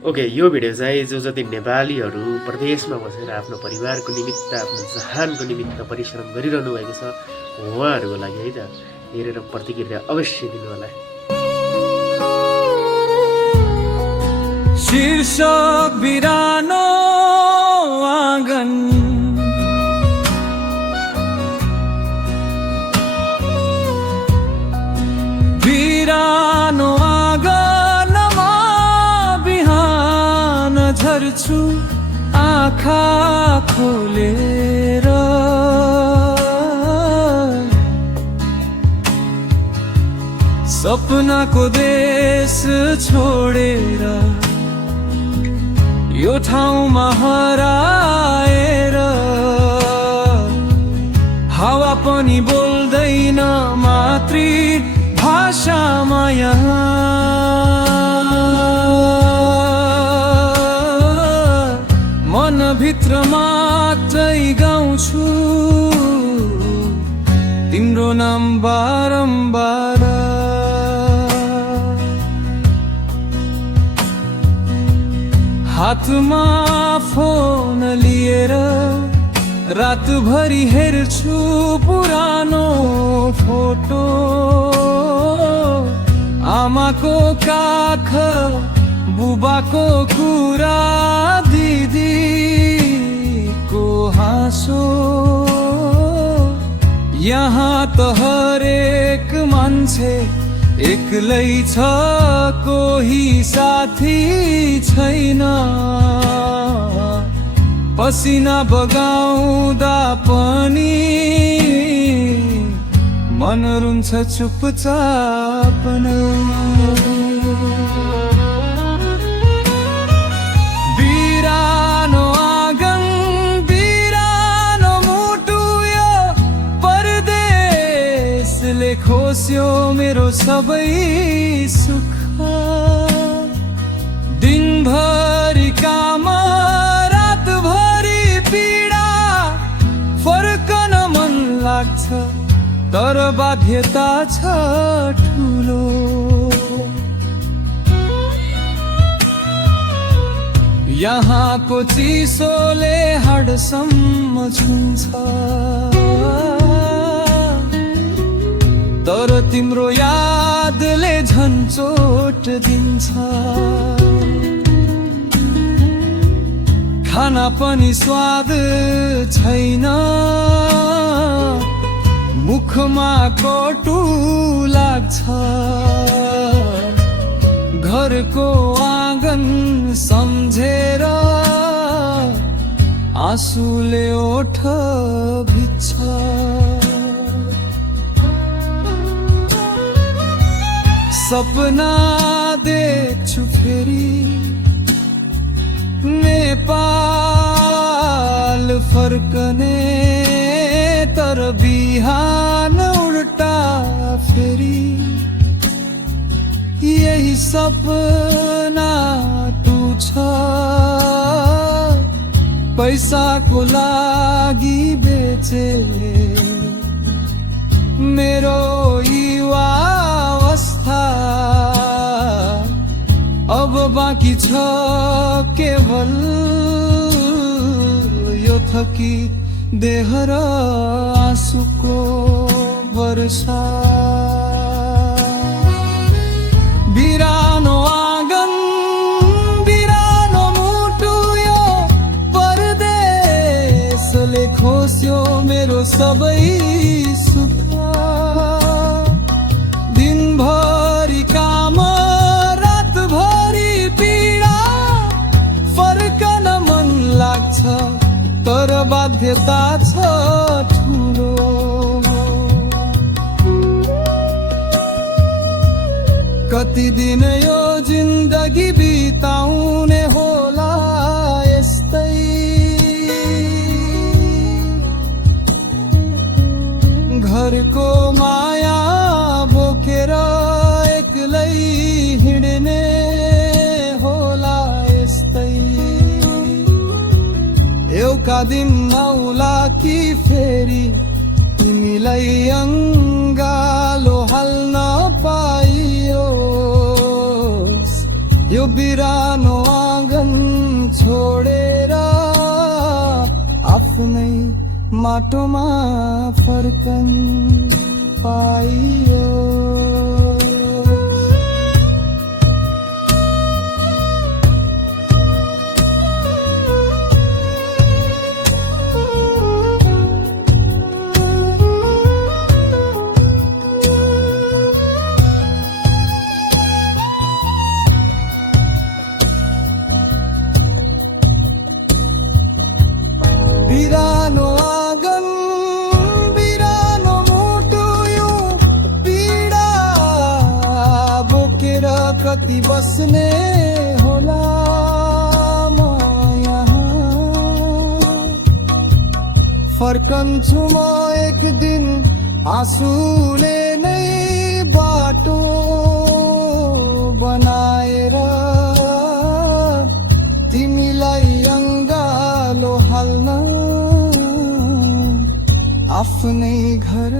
Okay, यो video चाहिँ जो जति नेपालीहरू प्रदेशमा बसेर आफ्नो परिवारको निमित्त आफ्नो जहानको निमित्त परिश्रम गरिरहनु भएको छ उहाँहरूको लागि है त हेरेर प्रतिक्रिया अवश्य दिनु होला। शीर्षक बिरानो आँगन, बिरानो आँगनमा बिहान झर्छु आँखा खोलेर, सपनाको देश छोडेर यो ठाउँमा हराएर, हावा पनि बोल्दैन मातृ भाषामा यहाँ, मनभित्र मात्रै गाउँछु तिम्रो नाम बारम्बार। हातमा फोन लिएर रातभरि हेर्छु पुरानो फोटो, आमाको काख, बुबाको कुरा, दिदीको हाँसो। यहाँ त हरेक मान्छे एक्लै छ, कोही साथी छैन, पसिना बगाउँदा पनि मन रुन्छ चुपचाप न। बिरानो आँगन, बिरानो मुटु, यो परदेशले खोस्यो मेरो सबै सुख। दिनभरि काम, रातभरि पीडा, फर्कन मन लाग्छ तर बाध्यता छ ठुलो। यहाँको चिसोले हाडसम्म छुन्छ, तर तिम्रो यादले झन् चोट दिन्छ। खाना पनि स्वाद छैन, मुखमा कटु लाग्छ, घरको आँगन सम्झेर आँसुले ओठ भिज्छ। सपना देख्छु फेरि नेपाल फर्कने, तर बिहान उल्टा फेरि यही सपना टुट्छ। पैसाको लागि बेचे मेरो युवा अवस्था, अब बाँकी छ केवल यो थकित देह र आँसुको वर्षा। बिरानो आँगन, बिरानो मुटु, यो परदेशले खोस्यो मेरो सबै सुख। दिनभरि काम, रातभरि पीडा, फर्कन मन लाग्छ तर बाध्यता छ ठुलो। कति दिन यो जिन्दगी बिताउने होला यस्तै, घरको माया बोकेर एक्लै हिँड्ने होला यस्तै। एउटा दिन आउला कि फेरि तिमीलाई अङ्गालो हाल्न पाइयोस् यो बिरानो आफ्नै माटोमा फर्कन पाइयो। बिरानो आँगन बिरानो मुटु यो पीडा बोकेर कति बस्ने होला म यहाँ। फर्कन्छु म एक दिन आँसुले नै बाटो बनाएर, तिमीलाई अङ्गालो हाल्न आफ्नै घर